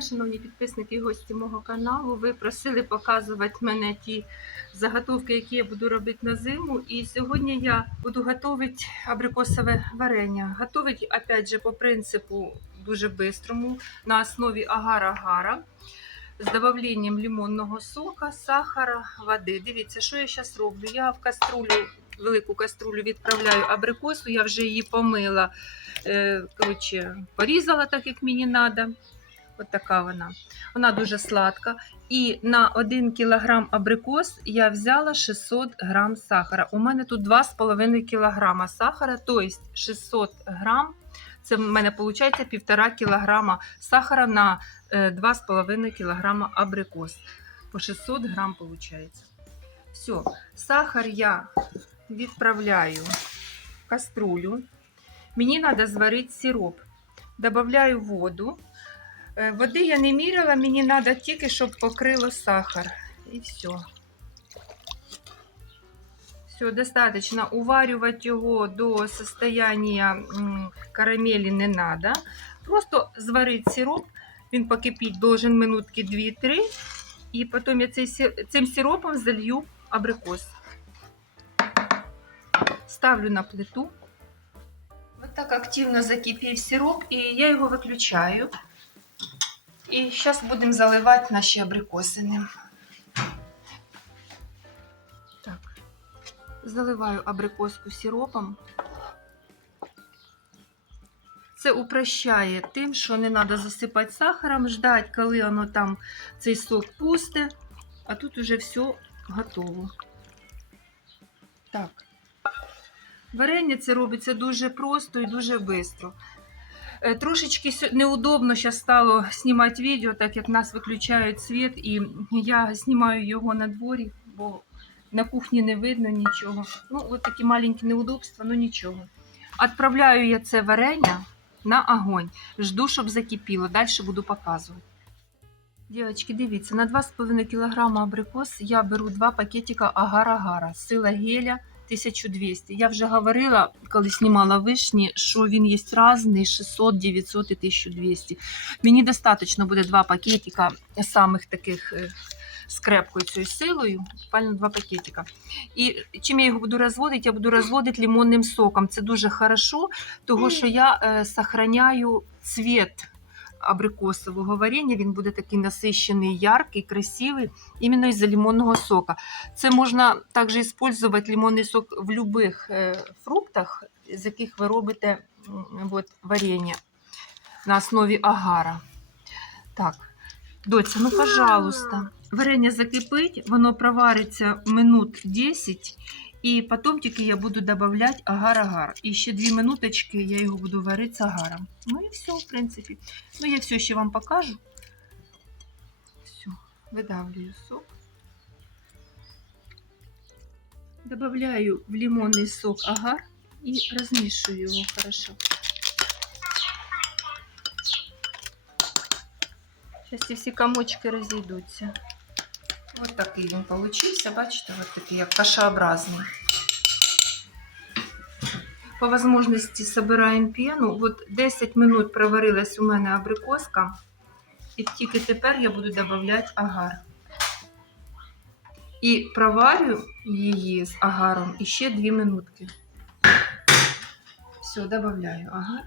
шановні підписники і гості мого каналу. Ви просили показувати мене ті заготовки, які я буду робити на зиму. І сьогодні я буду готувати абрикосове варення. Готувати, опять же, по принципу дуже бистрому, на основі агар-агара. З додавленням лимонного сока, сахара, води. Дивіться, що я зараз роблю. Я в каструлю, велику каструлю відправляю абрикосу, я вже її помила, е, коротше, порізала так, як мені треба. От така вона. Вона дуже сладка. І на 1 кг абрикос я взяла 600 г сахара. У мене тут 2,5 кг сахара, тобто 600 г. Це в мене виходить 1,5 кг сахара на е, 2,5 кг абрикос. По 600 грам виходить. Все, сахар я відправляю в каструлю. Мені треба зварити сироп. Добавляю воду. Е, Води я не міряла, мені треба тільки, щоб покрило сахар. І все. Все, достаточно. Уварювати його до состояння м, карамелі не треба. Просто зварити сироп. Він покипіть должен минутки 2-3. І потім я цим сиропом залью абрикос. Ставлю на плиту. Вот так активно закипів сироп, і я його виключаю. І зараз будемо заливати наші абрикоси. Так. Заливаю абрикоску сиропом. Це упрощає тим, що не треба засипати сахаром, ждати, коли воно там цей сок пусте, а тут уже все готово. Так. Варення це робиться дуже просто і дуже швидко. Е, Трошечки неудобно зараз стало знімати відео, так як нас виключають світ, і я знімаю його на дворі, бо на кухні не видно нічого. Ну, от такі маленькі неудобства, ну нічого. Отправляю я це варення на огонь. Жду, щоб закипіло. Далі буду показувати. Дівчатки, дивіться, на 2,5 кг абрикос я беру 2 пакетика агар-агара, сила геля 1200. Я вже говорила, коли знімала вишні, що він є різний 600, 900 і 1200. Мені достатньо буде 2 пакетика самих таких е, з крепкою цією силою, буквально 2 пакетика. І чим я його буду розводити? Я буду розводити лимонним соком. Це дуже хорошо, тому що я е, сохраняю цвіт абрикосового варення. Він буде такий насищений, яркий, красивий, іменно із-за лимонного сока. Це можна також використовувати лимонний сок в будь-яких е, фруктах, з яких ви робите от, варення на основі агара. Так, доця, ну пожалуйста. Варення закипить, воно провариться минут 10, і потім тільки я буду додавати агар-агар. І ще 2 минуточки я його буду варити з агаром. Ну і все, в принципі. Ну, я все ще вам покажу. Все, видавлюю сок. Добавляю в лимонный сок агар и размешиваю его хорошо. Ці всі комочки розійдуться. Ось такий він получився, бачите, ось такий, як кашеобразний. По возможности собираємо пену. От 10 минут проварилась у мене абрикоска. І тільки тепер я буду додавати агар. І проварю її з агаром і ще 2 минутки. Все, додаю агар.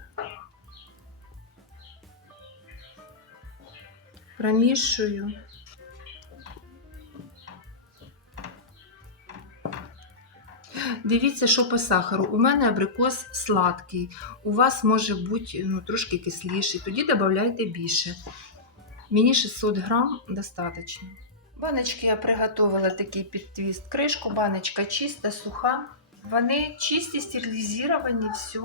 Промішую. Дивіться, що по сахару. У мене абрикос сладкий, у вас може бути ну, трошки кисліший, тоді додавайте більше. Мені 600 грам достатньо. Баночки я приготувала такий підтвіст. Кришку, баночка чиста, суха. Вони чисті, стерилізовані, все.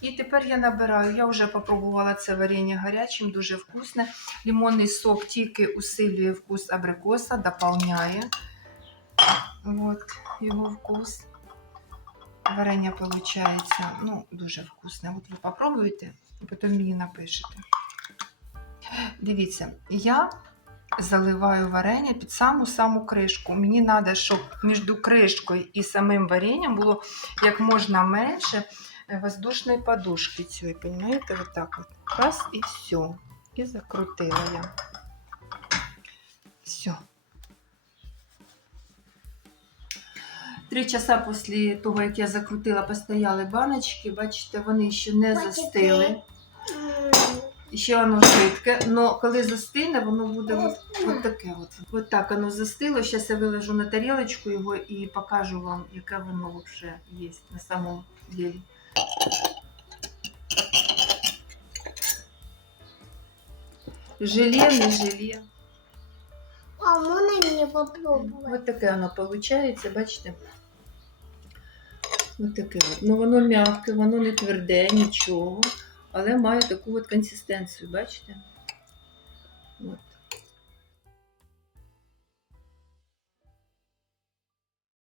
І тепер я набираю. Я вже попробувала це варення гарячим, дуже вкусне. Лимонний сок тільки усилює вкус абрикоса, доповняє От, його вкус. Варення виходить ну, дуже вкусне. От ви попробуєте і потім мені напишете. Дивіться, я заливаю варення під саму-саму кришку. Мені треба, щоб між кришкою і самим варенням було як можна менше е, воздушної подушки цієї, розумієте? Вот так от. Раз і все. І закрутила я. Все. Три часа після того, як я закрутила, постояли баночки. Бачите, вони ще не застили. Ще воно жидке, але коли застине, воно буде от, от таке. От. От так воно застило. Зараз я виложу на тарілочку його і покажу вам, яке воно вже є на самому ділі. Желе, не желе. А можно мне попробовать? Ось таке воно виходить, бачите? Ось таке от. Ну воно м'яке, воно не тверде, нічого, але має таку от консистенцію, бачите? От.